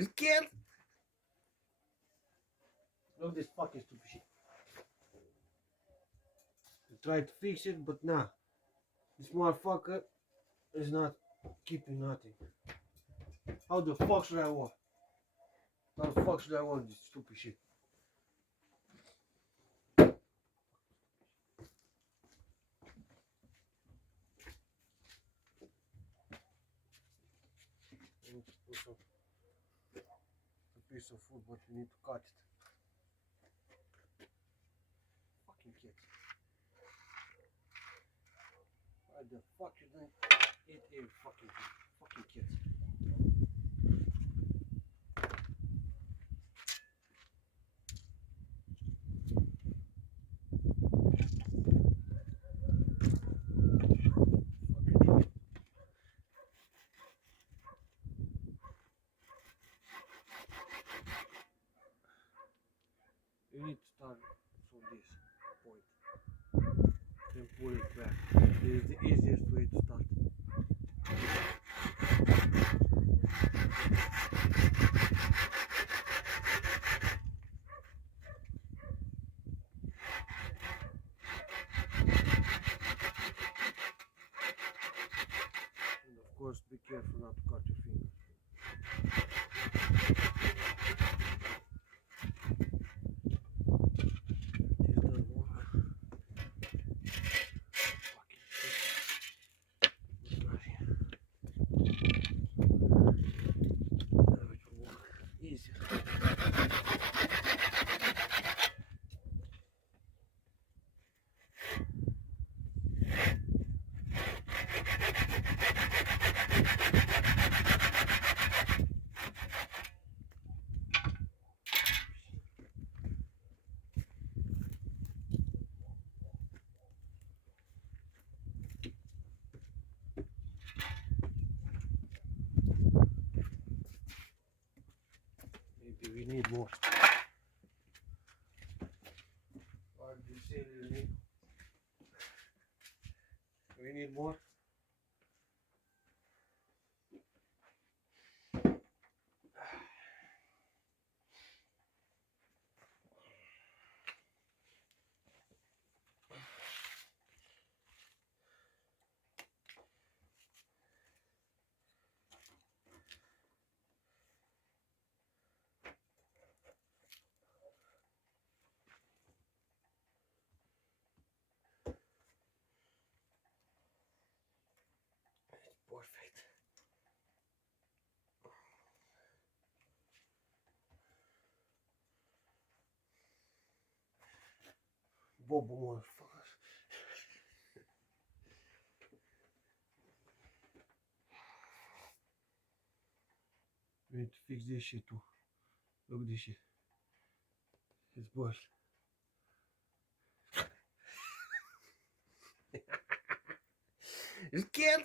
You scared? Look at this fucking stupid shit. I tried to fix it, but nah. This motherfucker is not keeping nothing. How the fuck should I want? How the fuck should I want this stupid shit? A piece of food, but you need to cut it. Fucking kids. Why the fuck you don't eat a fucking kids? You need to start from this point, then pull it back. This is the easiest way to start. And of course, be careful not to cut your fingers. Maybe we need more. What do you say we need? We need more. Perfect. Bobo motherfuckers. We need to fix this shit too. Look at this shit. It's boiled. You scared?